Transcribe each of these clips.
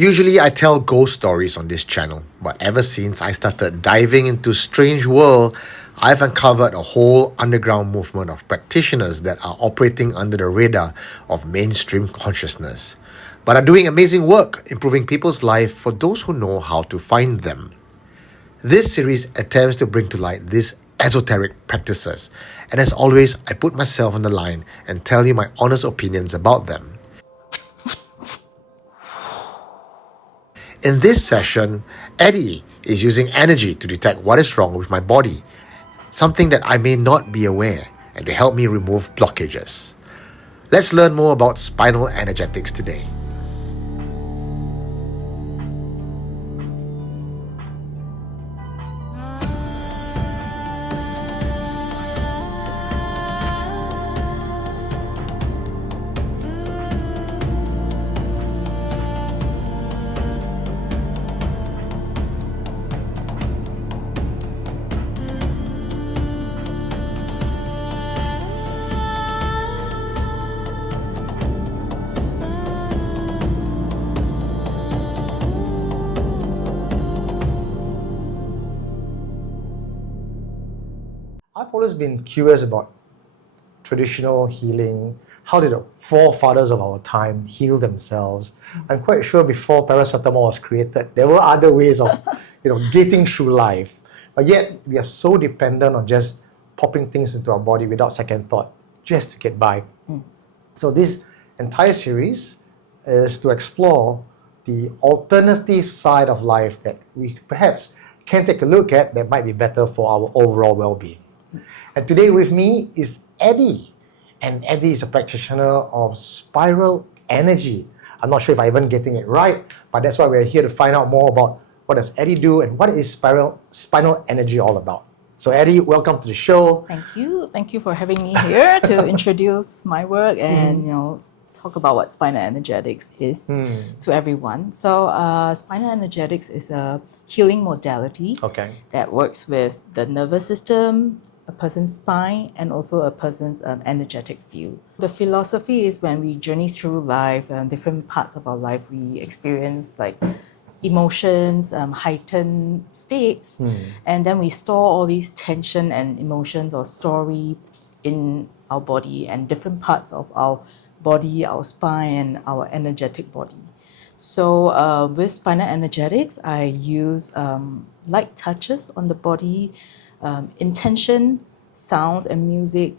Usually I tell ghost stories on this channel, but ever since I started diving into strange world, I've uncovered a whole underground movement of practitioners that are operating under the radar of mainstream consciousness, but are doing amazing work improving people's life for those who know how to find them. This series attempts to bring to light these esoteric practices, and as always, I put myself on the line and tell you my honest opinions about them. In this session, Addy is using energy to detect what is wrong with my body, something that I may not be aware, and to help me remove blockages. Let's learn more about spinal energetics today. I've always been curious about traditional healing. How did the forefathers of our time heal themselves? I'm quite sure before paracetamol was created, there were other ways of, getting through life. But yet we are so dependent on just popping things into our body without second thought, just to get by. So this entire series is to explore the alternative side of life that we perhaps can take a look at that might be better for our overall well-being. And today with me is Addy. And Addy is a practitioner of spiral energy. I'm not sure if I'm even getting it right, but that's why we're here to find out more about what does Addy do and what is spinal energy all about. So Addy, welcome to the show. Thank you. Thank you for having me here to introduce my work and talk about what spinal energetics is to everyone. So spinal energetics is a healing modality that works with the nervous system, a person's spine, and also a person's energetic field. The philosophy is when we journey through life, different parts of our life, we experience like emotions, heightened states, and then we store all these tension and emotions or stories in our body and different parts of our body, our spine, and our energetic body. So with spinal energetics, I use light touches on the body, intention, sounds and music,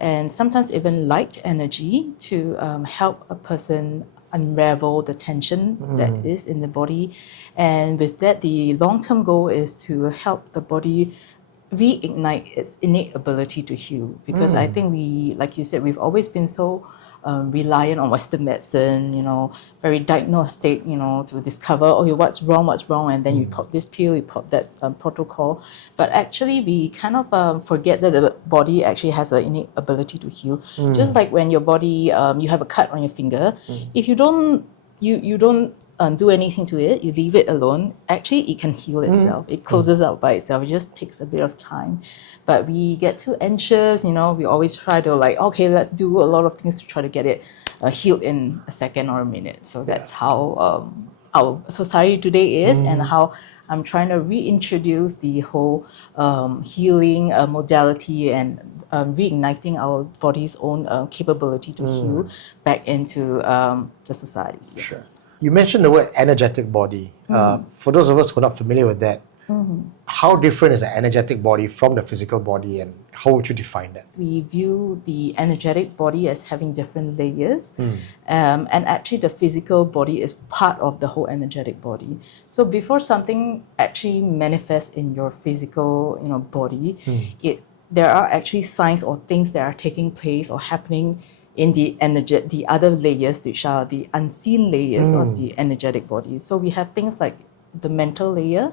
and sometimes even light energy to help a person unravel the tension that is in the body. And with that, the long-term goal is to help the body reignite its innate ability to heal. Because I think we, like you said, we've always been so reliant on Western medicine, very diagnostic, to discover, okay, what's wrong, and then you pop this pill, you pop that protocol. But actually, we kind of forget that the body actually has an innate ability to heal. Just like when your body, you have a cut on your finger, if you don't do anything to it, you leave it alone, actually it can heal itself. It closes out by itself. It just takes a bit of time. But we get too anxious, we always try to okay, let's do a lot of things to try to get it healed in a second or a minute. So that's how our society today is, and how I'm trying to reintroduce the whole healing modality and reigniting our body's own capability to heal back into the society. Yes. Sure. You mentioned the word energetic body. For those of us who are not familiar with that, how different is the energetic body from the physical body, and how would you define that? We view the energetic body as having different layers, and actually the physical body is part of the whole energetic body. So before something actually manifests in your physical body, there are actually signs or things that are taking place or happening in the other layers, which are the unseen layers of the energetic body. So we have things like the mental layer,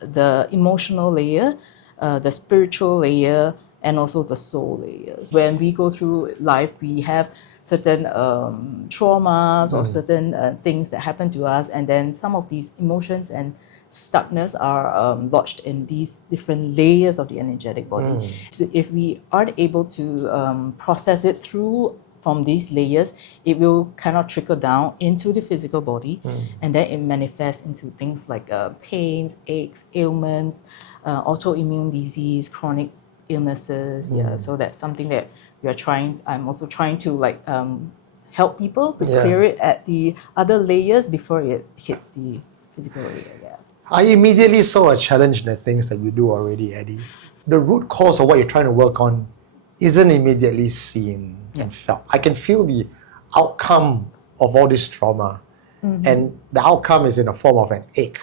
the emotional layer, the spiritual layer, and also the soul layers. When we go through life, we have certain traumas or certain things that happen to us, and then some of these emotions and stuckness are lodged in these different layers of the energetic body. So if we aren't able to process it through from these layers, it will kind of trickle down into the physical body, and then it manifests into things like pains, aches, ailments, autoimmune disease, chronic illnesses. Yeah, so that's something that I'm also trying to help people to clear it at the other layers before it hits the physical layer. Yeah. I immediately saw a challenge in the things that you do already, Addy. The root cause of what you're trying to work on isn't immediately seen and felt. I can feel the outcome of all this trauma, and the outcome is in the form of an ache.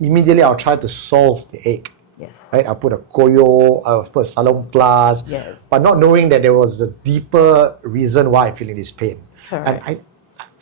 Immediately, I'll try to solve the ache. Yes. Right? I'll put a koyo, I'll put a salon plus, but not knowing that there was a deeper reason why I'm feeling this pain. Correct. And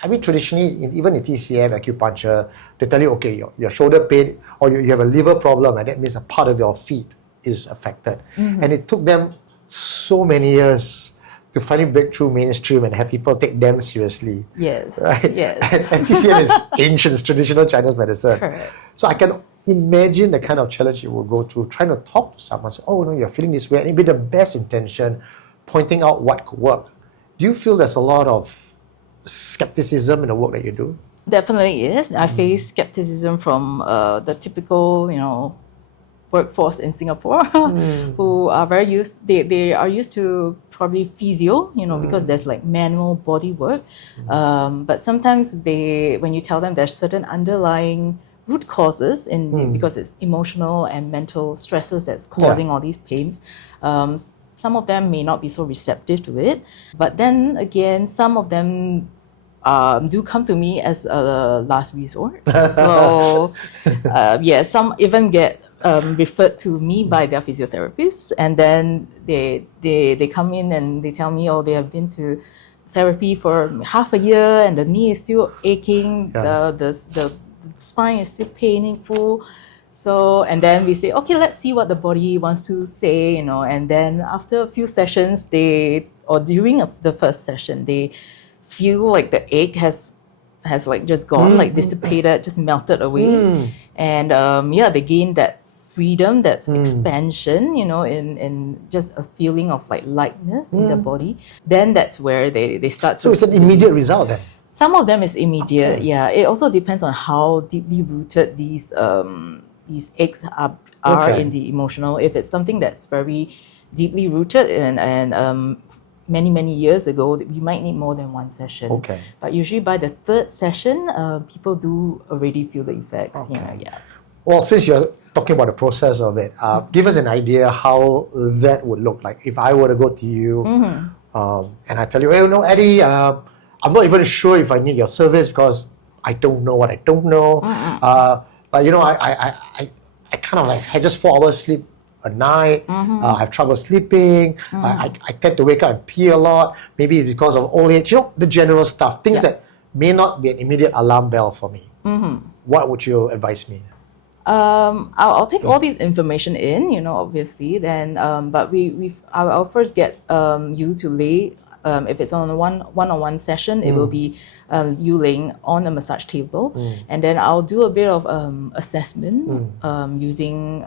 I mean, traditionally, even in TCM, acupuncture, they tell you, okay, your shoulder pain or you have a liver problem, and that means a part of your feet is affected. And it took them so many years to finally break through mainstream and have people take them seriously. Yes. Right? Yes. And TCM is ancient, traditional Chinese medicine. Correct. So I can imagine the kind of challenge you will go through trying to talk to someone, say, oh, no, you're feeling this way, and with the best intention, pointing out what could work. Do you feel there's a lot of skepticism in the work that you do? Definitely is. I face skepticism from the typical, workforce in Singapore who are very used. They are used to probably physio, because there's like manual body work. But sometimes when you tell them there's certain underlying root causes because it's emotional and mental stresses that's causing all these pains. Some of them may not be so receptive to it, but then again, some of them do come to me as a last resort. So, some even get referred to me by their physiotherapists, and then they come in and they tell me, they have been to therapy for half a year and the knee is still aching, the spine is still painful. So, and then we say, okay, let's see what the body wants to say, and then after a few sessions, during the first session, they feel like the ache has like just gone, dissipated, just melted away. And they gain that freedom, that expansion, in just a feeling of like lightness in the body. Then that's where they start to... So it's an immediate result then? Some of them is immediate, It also depends on how deeply rooted these aches are in the emotional. If it's something that's very deeply rooted and many, many years ago, we might need more than one session. Okay. But usually by the third session, people do already feel the effects. Well, since you're talking about the process of it, give us an idea how that would look like. If I were to go to you and I tell you, hey, no, Addy, I'm not even sure if I need your service because I don't know what I don't know. But I kind of like, I just 4 hours sleep a night. I have trouble sleeping. I tend to wake up and pee a lot. Maybe it's because of old age. The general stuff. Things that may not be an immediate alarm bell for me. What would you advise me? I'll take all this information in, obviously. Then, but I'll first get you to lay. If it's on a one-on-one session, it will be you laying on a massage table, and then I'll do a bit of assessment using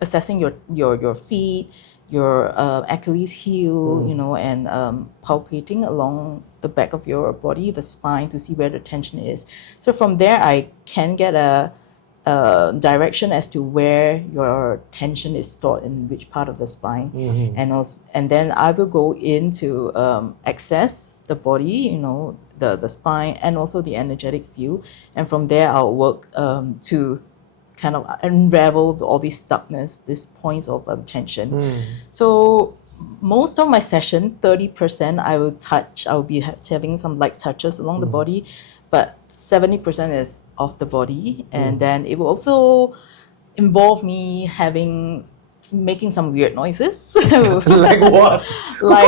assessing your feet, your Achilles heel, and palpating along the back of your body, the spine, to see where the tension is. So from there, I can get a direction as to where your tension is stored in which part of the spine, and then I will go in to access the body, the spine, and also the energetic field, and from there I'll work to kind of unravel all these stuckness, these points of tension. So most of my session, 30%, I'll be having some light touches along the body, but 70% is off the body, and then it will also involve me making some weird noises. Like what? Like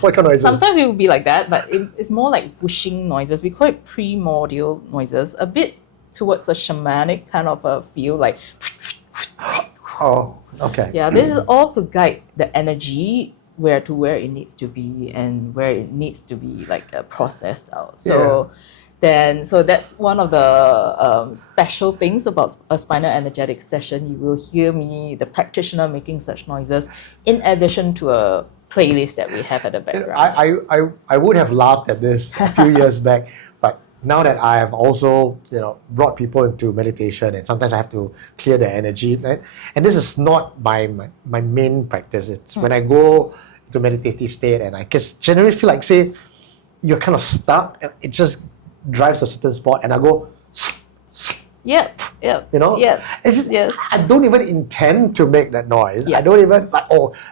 what kind of noises? Sometimes it will be like that, but it's more like whooshing noises. We call it primordial noises, a bit towards a shamanic kind of a feel, like. Oh, okay. Yeah, this is all to guide the energy where it needs to be and where it needs to be processed out. So Then, so that's one of the special things about a spinal energetic session. You will hear me, the practitioner, making such noises in addition to a playlist that we have at the background. I would have laughed at this a few years back, but now that I have also brought people into meditation, and sometimes I have to clear their energy, right? And this is not my main practice. It's when I go to meditative state and I just generally feel like, say, you're kind of stuck and it just drives to a certain spot and I go Yep. Yes. It's just, yes. I don't even intend to make that noise. I don't even like,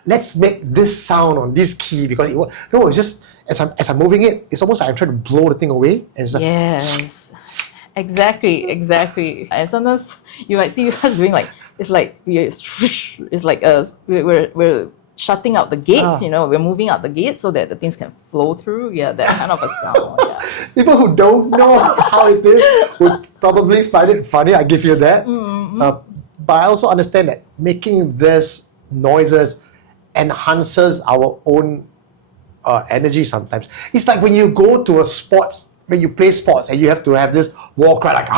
let's make this sound on this key because it's just as I'm moving it, it's almost like I'm trying to blow the thing away. And it's like, yes. Exactly. And sometimes you might see us doing like, it's like we're shutting out the gates, we're moving out the gates so that the things can flow through. Yeah, that kind of a sound. Yeah. People who don't know how it is would probably find it funny, I give you that. But I also understand that making these noises enhances our own energy sometimes. It's like when you go to when you play sports and you have to have this war cry like,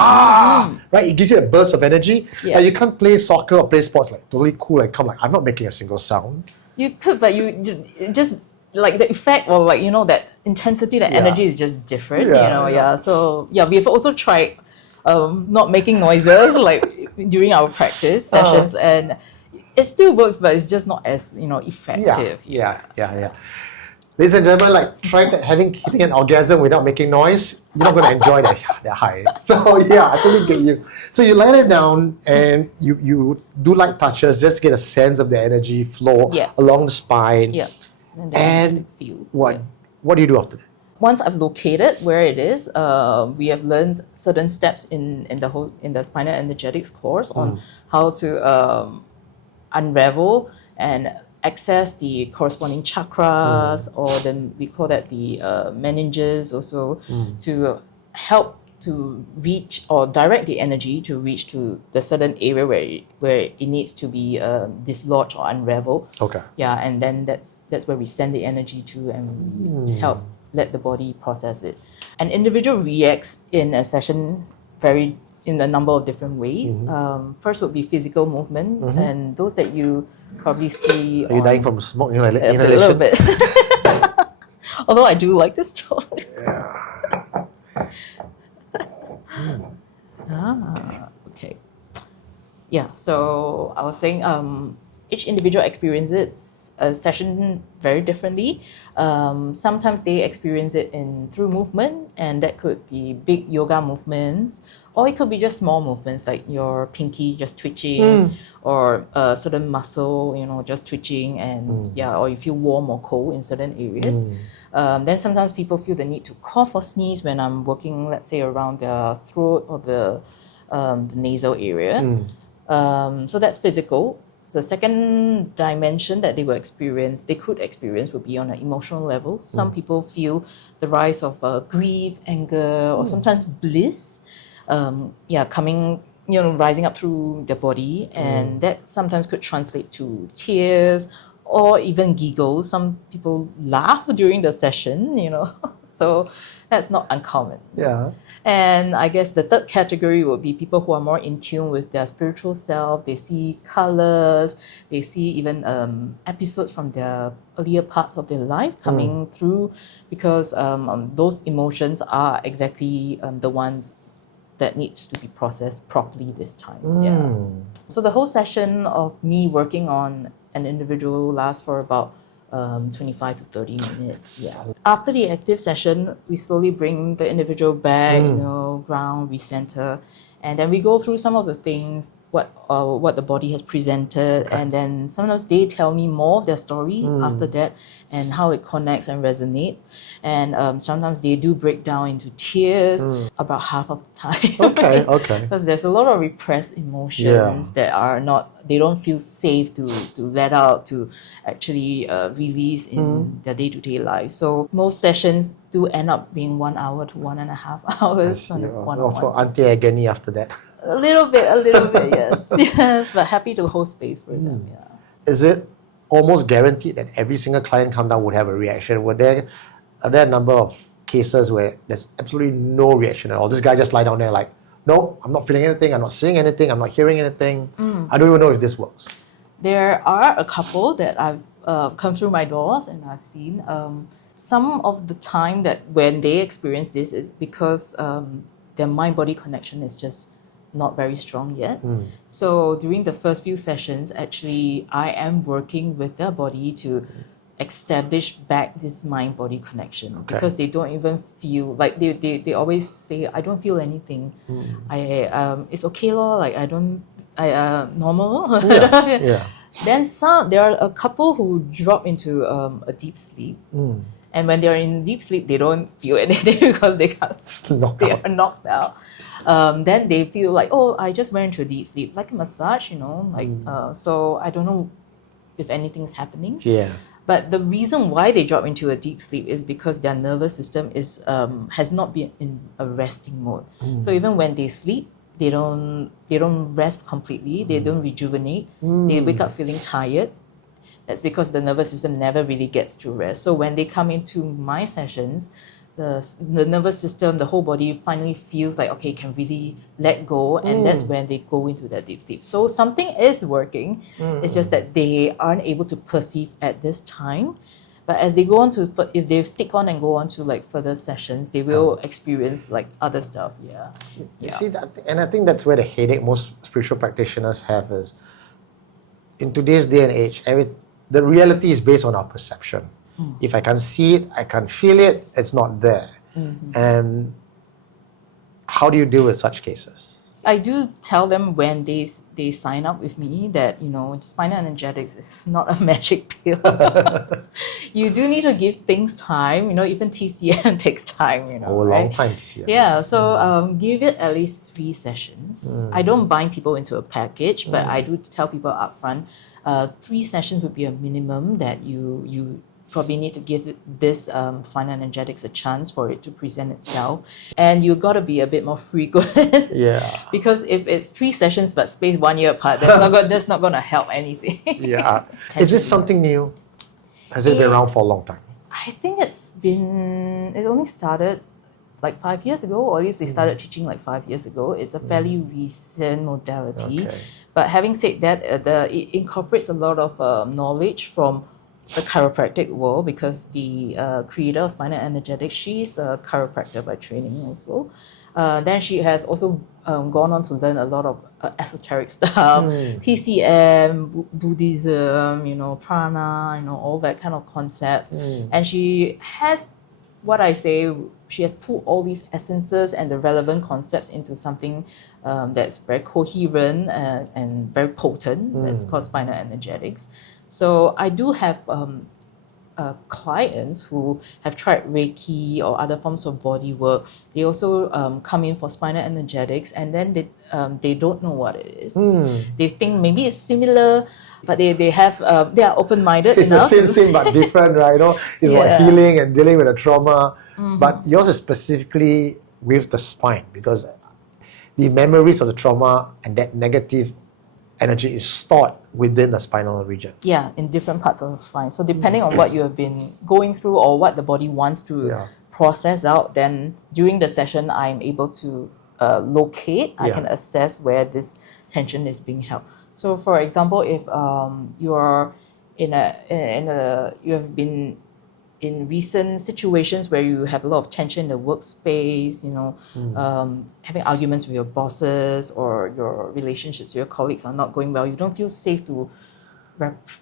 right? It gives you a burst of energy. Yeah. You can't play soccer or play sports like totally cool and calm, like, I'm not making a single sound. You could, but you just like the effect or like that intensity, the energy is just different. So we've also tried not making noises like during our practice sessions, and it still works, but it's just not as effective. Yeah. Ladies and gentlemen, like trying hitting an orgasm without making noise, you're not going to enjoy that high. So yeah, I totally get you. So you lie it down and you do light touches, just get a sense of the energy flow along the spine. Yeah. And feel. What do you do after that? Once I've located where it is, we have learned certain steps in the spinal energetics course on how to unravel and access the corresponding chakras, or then we call that the meninges also, to help to reach or direct the energy to reach to the certain area where it needs to be dislodged or unraveled. Okay. Yeah, and then that's where we send the energy to, and we help let the body process it. An individual reacts in a session in a number of different ways. First would be physical movement, and those that you probably see. Are you dying from smoke? A little bit. Although I do like this job. Okay. Yeah, so I was saying each individual experiences a session very differently. Sometimes they experience it through movement, and that could be big yoga movements, or it could be just small movements like your pinky just twitching, or a certain muscle, just twitching, and or you feel warm or cold in certain areas. Then sometimes people feel the need to cough or sneeze when I'm working, let's say, around their throat or the nasal area. So that's physical. The second dimension that they could experience would be on an emotional level. Some people feel the rise of grief, anger, or sometimes bliss, coming, rising up through the body, and that sometimes could translate to tears or even giggles. Some people laugh during the session, so that's not uncommon. Yeah. And I guess the third category would be people who are more in tune with their spiritual self. They see colors, they see even episodes from their earlier parts of their life coming through, because those emotions are exactly the ones that needs to be processed properly this time. Yeah. So the whole session of me working on an individual lasts for about 25 to 30 minutes. Yeah. After the active session, we slowly bring the individual back, ground, recenter, and then we go through some of the things, what the body has presented, and then sometimes they tell me more of their story after that and how it connects and resonates. And sometimes they do break down into tears about half of the time. Okay. Because there's a lot of repressed emotions that they don't feel safe to let out, to actually release in their day-to-day life. So most sessions do end up being 1 hour to 1.5 hours. Also anti-agony after that. A little bit, yes. But happy to hold space for them, yeah. Is it almost guaranteed that every single client come down would have a reaction? Are there a number of cases where there's absolutely no reaction at all. This guy just lie down there like, no, I'm not feeling anything, I'm not seeing anything, I'm not hearing anything. I don't even know if this works. There are a couple that I've come through my doors and I've seen. Some of the time that when they experience this is because their mind-body connection is just not very strong yet. So during the first few sessions, actually, I am working with their body to establish back this mind-body connection because they don't even feel like they always say, I don't feel anything. It's okay lor, like normal. Yeah. Then there are a couple who drop into a deep sleep. And when they're in deep sleep, they don't feel anything because they are knocked out. Then they feel like, oh, I just went into a deep sleep, like a massage, so I don't know if anything's happening. Yeah. But the reason why they drop into a deep sleep is because their nervous system has not been in a resting mode. So even when they sleep, they don't rest completely. They don't rejuvenate. They wake up feeling tired. That's because the nervous system never really gets to rest. So when they come into my sessions, the nervous system, the whole body finally feels like, okay, can really let go. And that's when they go into that deep sleep. So something is working. It's just that they aren't able to perceive at this time. But as they go on to, if they stick on and go on to like further sessions, they will experience like other stuff. You see that, and I think that's where the headache most spiritual practitioners have is, in today's day and age, the reality is based on our perception. If I can see it, I can feel it, it's not there. And how do you deal with such cases? I do tell them when they sign up with me that, Spinal Energetics is not a magic pill. You do need to give things time. Even TCM takes time, A long time TCM. Yeah, so give it at least 3 sessions. I don't bind people into a package, but I do tell people upfront, 3 sessions would be a minimum that you probably need to give this spinal energetics a chance for it to present itself. And you got to be a bit more frequent. Yeah. Because if it's 3 sessions but spaced 1 year apart, that's not going to help anything. Yeah. Is this something new? Has it been around for a long time? I think it only started like 5 years ago, or at least they started teaching like 5 years ago. It's a fairly recent modality. Okay. But having said that, it incorporates a lot of knowledge from the chiropractic world, because the creator of Spinal Energetics, she's a chiropractor by training also. Then she has also gone on to learn a lot of esoteric stuff, TCM, Buddhism, prana, all that kind of concepts. And she has, she has pulled all these essences and the relevant concepts into something that's very coherent and very potent. That's called Spinal Energetics. So I do have clients who have tried Reiki or other forms of body work. They also come in for Spinal Energetics, and then they don't know what it is. They think maybe it's similar, but they are open-minded it's enough. It's the same but different, right? It's about healing and dealing with a trauma. But yours is specifically with the spine, because the memories of the trauma and that negative energy is stored within the spinal region. Yeah, in different parts of the spine. So depending on what you have been going through or what the body wants to process out, then during the session I'm able to locate. I can assess where this tension is being held. So for example, if you are you have been in recent situations where you have a lot of tension in the workspace, having arguments with your bosses, or your relationships with your colleagues are not going well, you don't feel safe to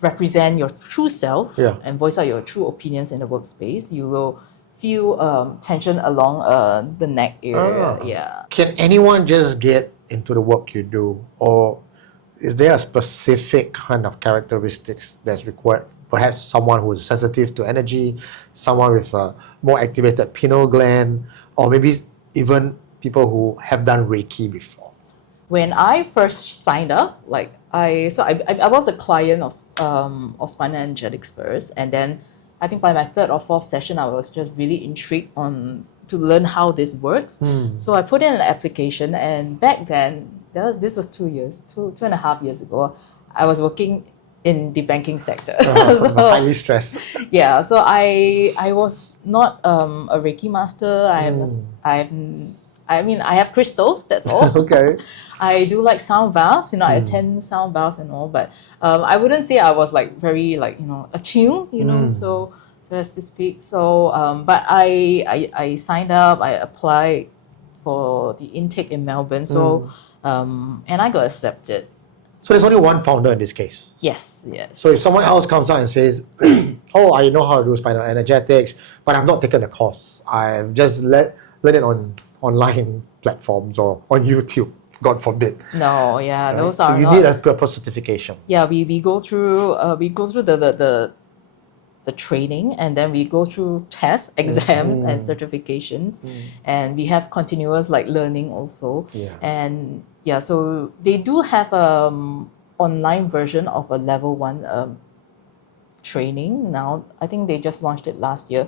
represent your true self and voice out your true opinions in the workspace, you will feel tension along the neck area. Can anyone just get into the work you do, or is there a specific kind of characteristics that's required? Perhaps someone who is sensitive to energy, someone with a more activated pineal gland, or maybe even people who have done Reiki before. When I first signed up, I was a client of Spinal Energetics first, and then I think by my 3rd or 4th session, I was just really intrigued to learn how this works. So I put in an application, and back then, this was 2.5 years ago, I was working in the banking sector. Highly stressed. Yeah, so I was not a Reiki master. I have crystals. That's all. Okay. I do like sound baths. I attend sound baths and all, but I wouldn't say I was like very like attuned. So as to speak. So but I signed up. I applied for the intake in Melbourne. So and I got accepted. So there's only one founder in this case. Yes. So if someone else comes out and says, "Oh, I know how to do spinal energetics, but I've not taken a course. I've just learned it on online platforms or on YouTube, God forbid." No, yeah, Right? those So are you not. need a proper certification. Yeah, we go through the training, and then we go through tests, exams, and certifications, and we have continuous like learning also. Yeah. And yeah, so they do have online version of a level 1 training now. I think they just launched it last year,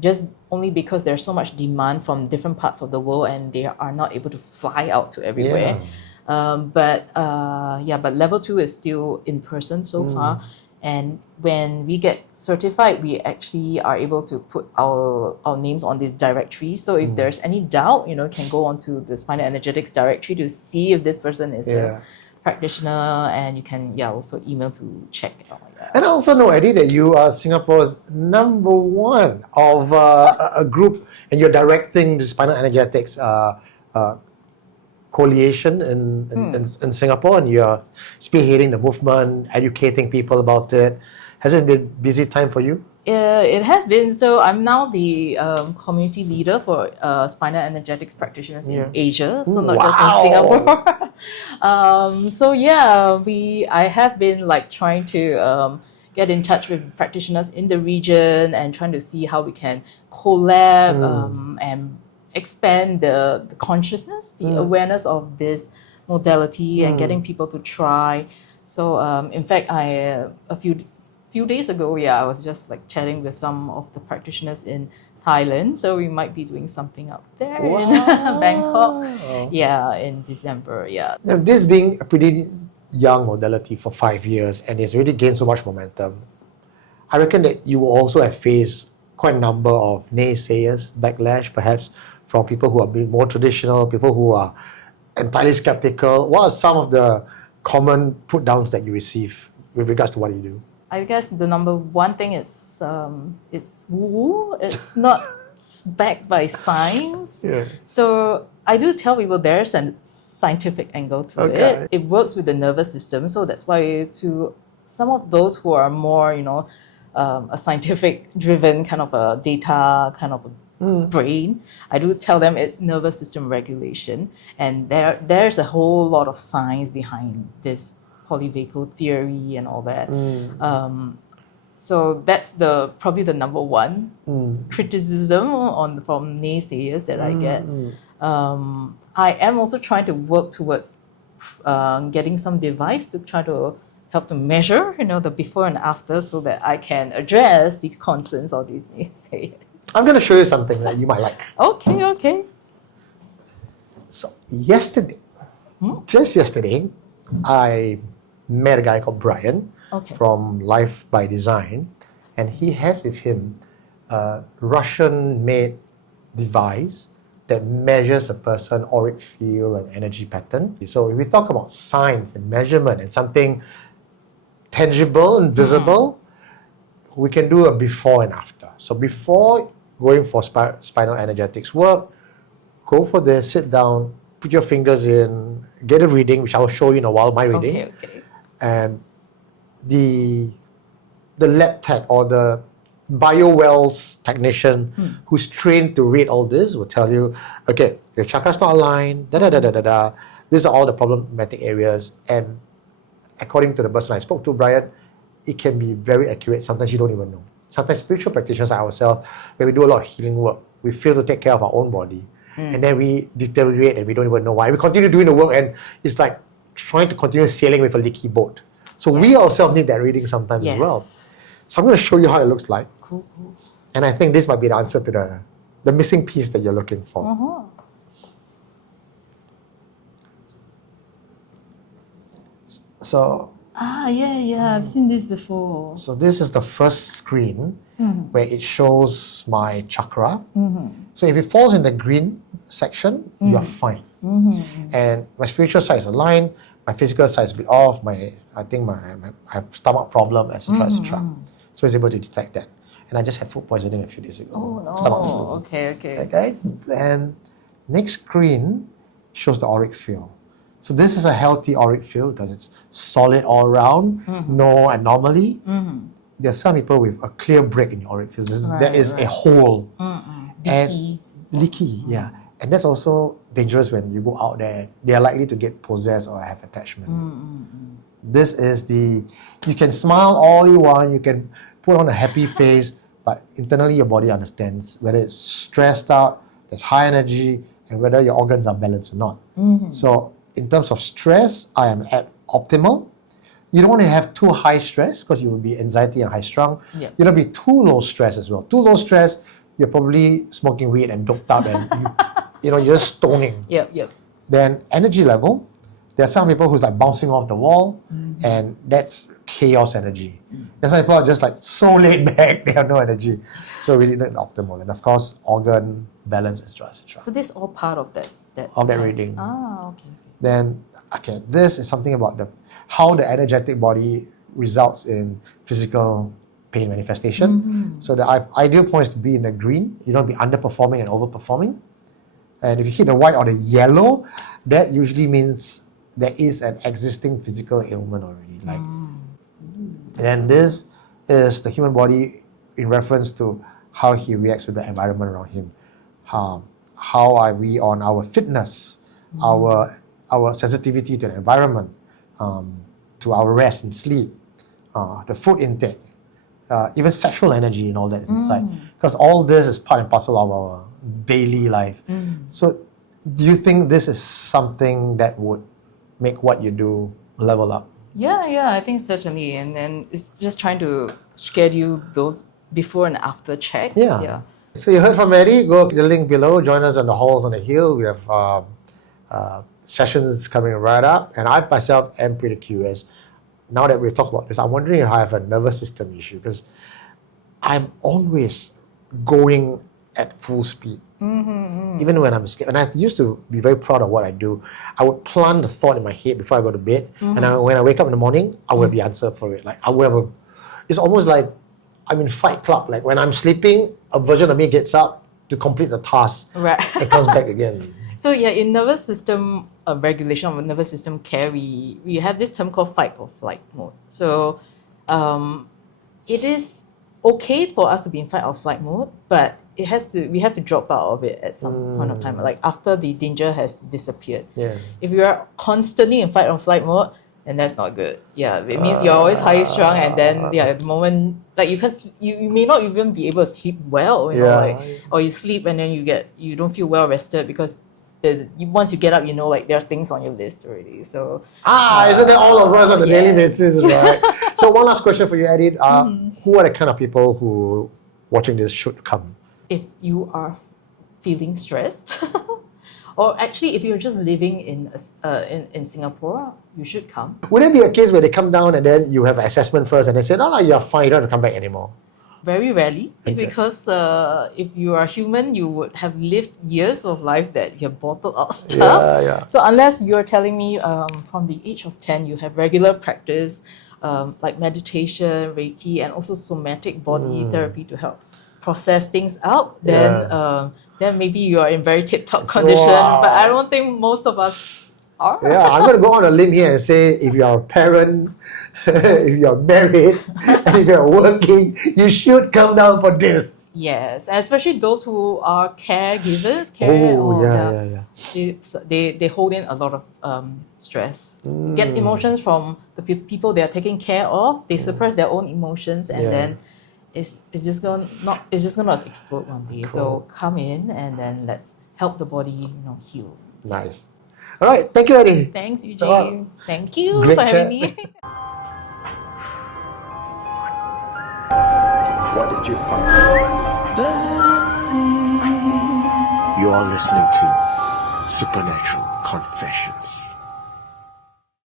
just only because there's so much demand from different parts of the world, and they are not able to fly out to everywhere. But level 2 is still in person so far. And when we get certified, we actually are able to put our names on this directory. So if there's any doubt, can go onto the Spinal Energetics directory to see if this person is a practitioner, and you can also email to check it out. And I also know, Addy, that you are Singapore's #1 of a group, and you're directing the Spinal Energetics coalition in Singapore, and you're spearheading the movement, educating people about it. Has it been a busy time for you? It has been. So I'm now the community leader for spinal energetics practitioners in Asia, so not just in Singapore. I have been like trying to get in touch with practitioners in the region and trying to see how we can collab and expand the consciousness, the awareness of this modality, and getting people to try. So in fact, a few days ago, I was just like chatting with some of the practitioners in Thailand. So we might be doing something up there in Bangkok. In December. Now, this being a pretty young modality for 5 years, and it's really gained so much momentum, I reckon that you will also have faced quite a number of naysayers, backlash, perhaps from people who are being more traditional, people who are entirely skeptical. What are some of the common put downs that you receive with regards to what you do? I guess the number one thing is it's woo-woo. It's not backed by science. So I do tell people there's a scientific angle to it. It works with the nervous system. So that's why to some of those who are more, a scientific driven kind of a data kind of a brain, I do tell them it's nervous system regulation. And there's a whole lot of science behind this polyvagal theory and all that. So that's probably the number one criticism from naysayers that I get. I am also trying to work towards getting some device to try to help to measure, the before and after, so that I can address the concerns of these naysayers. I'm going to show you something that you might like. Okay. So just yesterday, I met a guy called Brian from Life by Design, and he has with him a Russian-made device that measures a person's auric field and energy pattern. So if we talk about science and measurement and something tangible and visible, we can do a before and after. So before going for spinal energetics work, go for this, sit down, put your fingers in, get a reading, which I will show you in a while, my reading. Okay. And the lab tech or the BioWell's technician who's trained to read all this will tell you, okay, your chakra's not aligned, These are all the problematic areas. And according to the person I spoke to, Brian, it can be very accurate. Sometimes you don't even know. Sometimes spiritual practitioners like ourselves, when we do a lot of healing work, we fail to take care of our own body. And then we deteriorate and we don't even know why. We continue doing the work, and it's like trying to continue sailing with a leaky boat. So we ourselves need that reading sometimes as well. So I'm going to show you how it looks like. Cool. And I think this might be the answer to the missing piece that you're looking for. So I've seen this before. So this is the first screen where it shows my chakra. So if it falls in the green section, you're fine. And my spiritual side is aligned, my physical side is a bit off, I have stomach problem, etc., etc. So it's able to detect that. And I just had food poisoning a few days ago. Oh no. Stomach flu. Okay. And next screen shows the auric field. So this is a healthy auric field because it's solid all around, no anomaly. There are some people with a clear break in the auric field. There is a hole. And leaky, yeah. And that's also dangerous when you go out there. They are likely to get possessed or have attachment. This is you can smile all you want, you can put on a happy face, but internally your body understands whether it's stressed out, there's high energy, and whether your organs are balanced or not. So in terms of stress, I am at optimal. You don't want to have too high stress because you will be anxiety and high strung. Yep. You don't be too low stress as well. Too low stress, you're probably smoking weed and doped up and you're just stoning. Yep. Then energy level, there are some people who's like bouncing off the wall and that's chaos energy. There's some people are just like so laid back, they have no energy. So we need an optimal. And of course, organ balance, etc. So this is all part of that Of that test. reading. Okay. Then, this is something about how the energetic body results in physical pain manifestation. So the ideal point is to be in the green. You don't be underperforming and overperforming. And if you hit the white or the yellow, that usually means there is an existing physical ailment already. And this is the human body in reference to how he reacts with the environment around him. How are we on our fitness, our sensitivity to the environment, to our rest and sleep, the food intake, even sexual energy and all that is inside. Because all this is part and parcel of our daily life. So do you think this is something that would make what you do level up? Yeah, I think certainly. And then it's just trying to schedule those before and after checks. Yeah. So you heard from Addy. Go to the link below. Join us on the Halls on the Hill. We have sessions coming right up. And I myself am pretty curious. Now that we've talked about this, I'm wondering if I have a nervous system issue because I'm always going at full speed. Even when I'm asleep. And I used to be very proud of what I do. I would plant the thought in my head before I go to bed. And when I wake up in the morning, I will have the answer for it. Like I will have it's almost like I'm in Fight Club. Like when I'm sleeping, a version of me gets up to complete the task. Right. And comes back again. So in nervous system regulation of nervous system care, we have this term called fight or flight mode. So it is okay for us to be in fight or flight mode, but we have to drop out of it at some point of time, like after the danger has disappeared. If you are constantly in fight or flight mode, then that's not good. It means you're always high strung, and then at the moment, like you may not even be able to sleep well, or you sleep and then you don't feel well rested because once you get up, there are things on your list already. So isn't that all of us on a daily basis, right? So one last question for you, Addy. Who are the kind of people who watching this should come? If you are feeling stressed, or actually if you're just living in Singapore, you should come. Would it be a case where they come down and then you have an assessment first and they say, no, you're fine, you don't have to come back anymore? Very rarely, because if you are human, you would have lived years of life that you have bottled out stuff. So unless you're telling me from the age of 10, you have regular practice, like meditation, Reiki, and also somatic body therapy to help process things out, then maybe you are in very tip-top condition. But I don't think most of us are. I'm going to go on a limb here and say if you are a parent, if you're married, and if you're working, you should come down for this. Yes, and especially those who are caregivers. They hold in a lot of stress. Get emotions from the people they are taking care of. They suppress their own emotions, and then it's just gonna explode one day. So come in and then let's help the body, heal. Nice. All right, thank you, Addy. Thanks, Eugene. Thank you for having me. What did you find? You are listening to Supernatural Confessions.